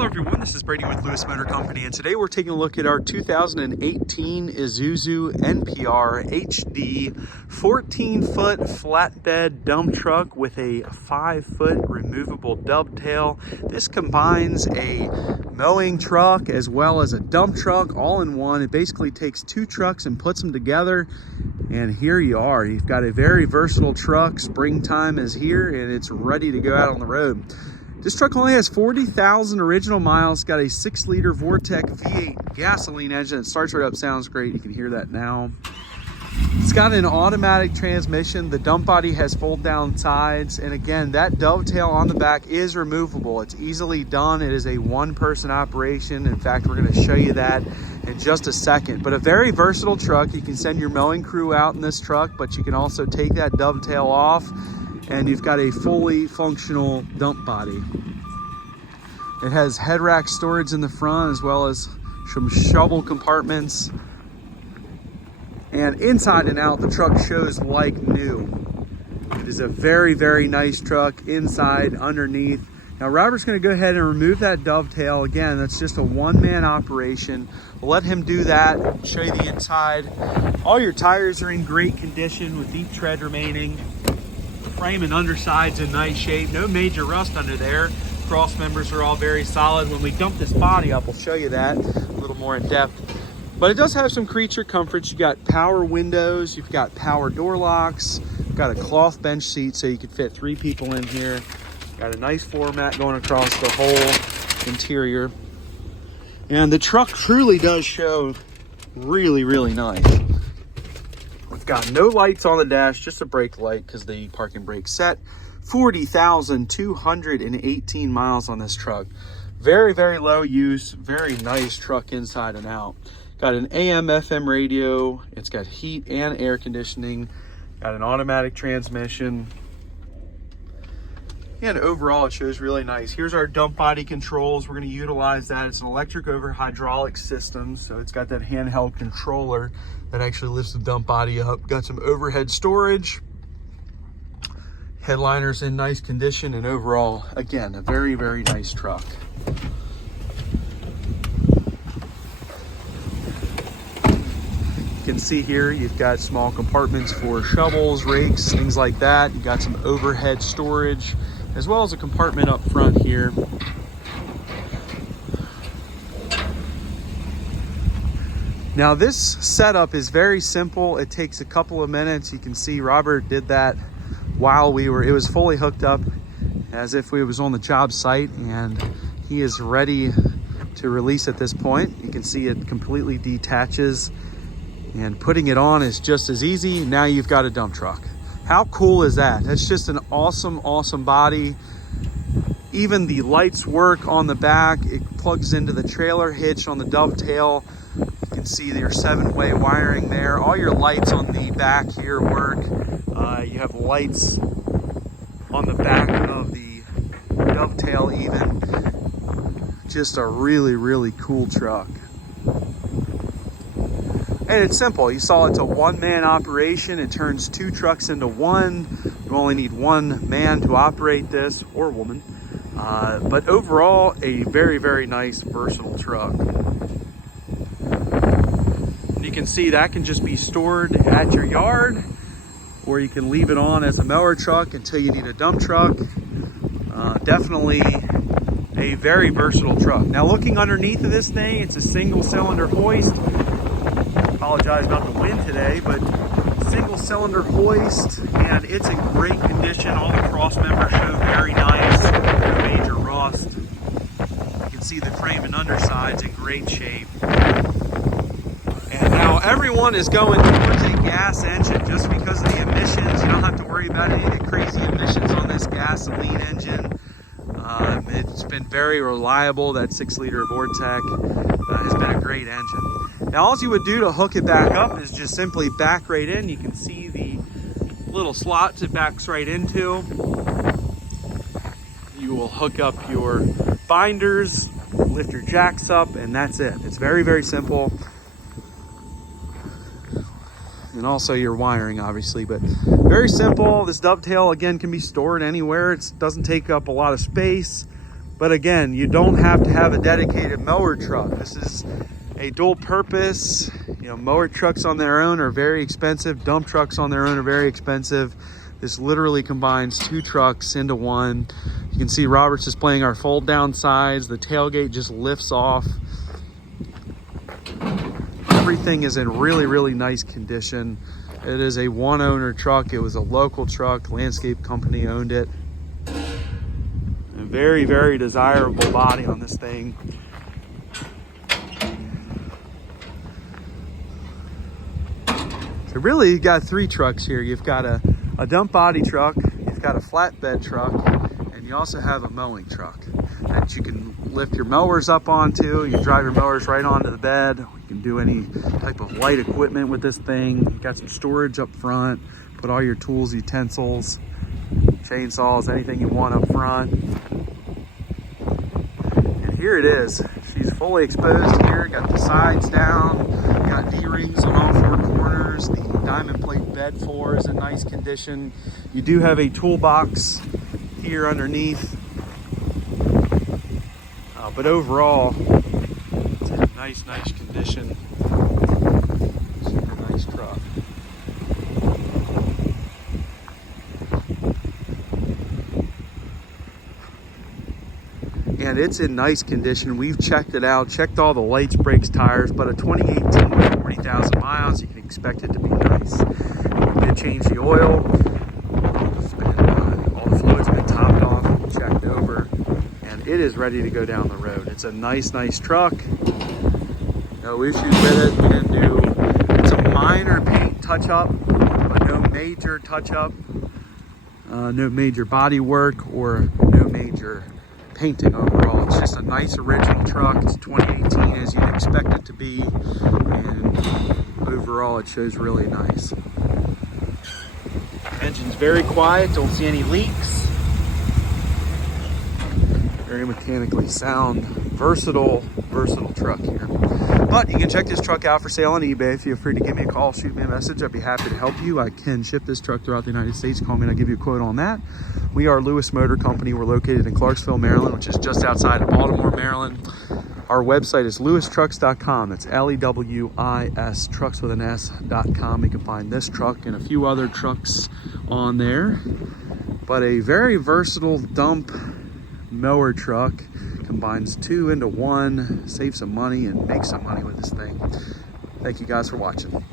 Hello everyone, this is Brady with Lewis Motor Company, and today we're taking a look at our 2018 Isuzu NPR HD 14-foot flatbed dump truck with a 5-foot removable dovetail. This combines a mowing truck as well as a dump truck all in one. It basically takes two trucks and puts them together, and here you are. You've got a very versatile truck. Springtime is here and it's ready to go out on the road. This truck only has 40,000 original miles, got a 6-liter Vortec V8 gasoline engine. It starts right up, sounds great. You can hear that now. It's got an automatic transmission. The dump body has fold down sides. And again, that dovetail on the back is removable. It's easily done. It is a one-person operation. In fact, we're gonna show you that in just a second. But a very versatile truck. You can send your mowing crew out in this truck, but you can also take that dovetail off and you've got a fully functional dump body. It has head rack storage in the front as well as some shovel compartments. And inside and out, the truck shows like new. It is a very, very nice truck inside, underneath. Now Robert's gonna go ahead and remove that dovetail. Again, that's just a one-man operation. We'll let him do that, show you the inside. All your tires are in great condition with deep tread remaining. Frame and underside's in nice shape. No major rust under there. Cross members are all very solid. When we dump this body up, we'll show you that a little more in depth. But it does have some creature comforts. You got power windows, you've got power door locks, you've got a cloth bench seat so you could fit 3 people in here. Got a nice floor mat going across the whole interior. And the truck truly does show really, really nice. We've got no lights on the dash, just a brake light because the parking brake's set. 40,218 miles on this truck. Very, very low use, very nice truck inside and out. Got an AM FM radio. It's got heat and air conditioning. Got an automatic transmission. And overall, it shows really nice. Here's our dump body controls. We're going to utilize that. It's an electric over hydraulic system. So it's got that handheld controller that actually lifts the dump body up. Got some overhead storage. Headliner's in nice condition, and overall, again, a very, very nice truck. You can see here, you've got small compartments for shovels, rakes, things like that. You've got some overhead storage, as well as a compartment up front here. Now this setup is very simple. It takes a couple of minutes. You can see Robert did that while it was fully hooked up as if we was on the job site, and he is ready to release at this point. You can see it completely detaches, and putting it on is just as easy. Now you've got a dump truck. How cool is that? That's just an awesome, awesome body. Even the lights work on the back. It plugs into the trailer hitch on the dovetail. You can see your 7-way wiring there. All your lights on the back here work. You have lights on the back of the dovetail even. Just a really, really cool truck. And it's simple. You saw it's a one-man operation. It turns 2 trucks into one. You only need 1 man to operate this, or woman. But overall, a very, very nice, versatile truck. And you can see that can just be stored at your yard, or you can leave it on as a mower truck until you need a dump truck. Definitely a very versatile truck. Now looking underneath of this thing, it's a single-cylinder hoist. Apologize about the wind today, but single-cylinder hoist, and it's in great condition. All the cross members show very nice, no major rust. You can see the frame and underside's in great shape. And now everyone is going towards a gas engine just because of the emissions. You don't have to worry about any of the crazy emissions on this gasoline engine. It's been very reliable. That 6-liter Vortec has been a great engine. Now all you would do to hook it back up is just simply back right in. You can see the little slots it backs right into. You will hook up your binders, lift your jacks up, and that's it. It's very, very simple. And also your wiring, obviously, but very simple. This dovetail, again, can be stored anywhere. It doesn't take up a lot of space. But again, you don't have to have a dedicated mower truck. This is a dual purpose. You know, mower trucks on their own are very expensive. Dump trucks on their own are very expensive. This literally combines two trucks into one. You can see Robert's displaying our fold down sides. The tailgate just lifts off. Everything is in really, really nice condition. It is a one owner truck. It was a local truck. Landscape company owned it. A very, very desirable body on this thing. So really, you've got three trucks here. You've got a dump body truck, you've got a flatbed truck, and you also have a mowing truck that you can lift your mowers up onto. You drive your mowers right onto the bed. You can do any type of light equipment with this thing. You've got some storage up front. Put all your tools, utensils, chainsaws, anything you want up front. And here it is. She's fully exposed here. Got the sides down. Got D-rings on all four corners. The diamond plate bed floor is in nice condition. You do have a toolbox here underneath. But overall, it's in nice condition. Super nice truck. And it's in nice condition. We've checked it out, checked all the lights, brakes, tires, but a 2018 with 40,000 miles, you can expect it to be nice. We did change the oil. All the fluid's been topped off, checked over, and it is ready to go down the road. It's a nice truck. No issues with it. We didn't do, it's a minor paint touch-up, but no major touch-up, no major body work, or no major painting overall. It's just a nice original truck. It's 2018 as you'd expect it to be, and overall it shows really nice. Engine's very quiet, don't see any leaks. Very mechanically sound, versatile truck here. But you can check this truck out for sale on eBay. Feel free to give me a call, shoot me a message. I'd be happy to help you. I can ship this truck throughout the United States. Call me and I'll give you a quote on that. We are Lewis Motor Company. We're located in Clarksville, Maryland, which is just outside of Baltimore, Maryland. Our website is lewistrucks.com. That's L-E-W-I-S, trucks with an S.com. You can find this truck and a few other trucks on there. But a very versatile dump mower truck. Combines two into one, save some money and make some money with this thing. Thank you guys for watching.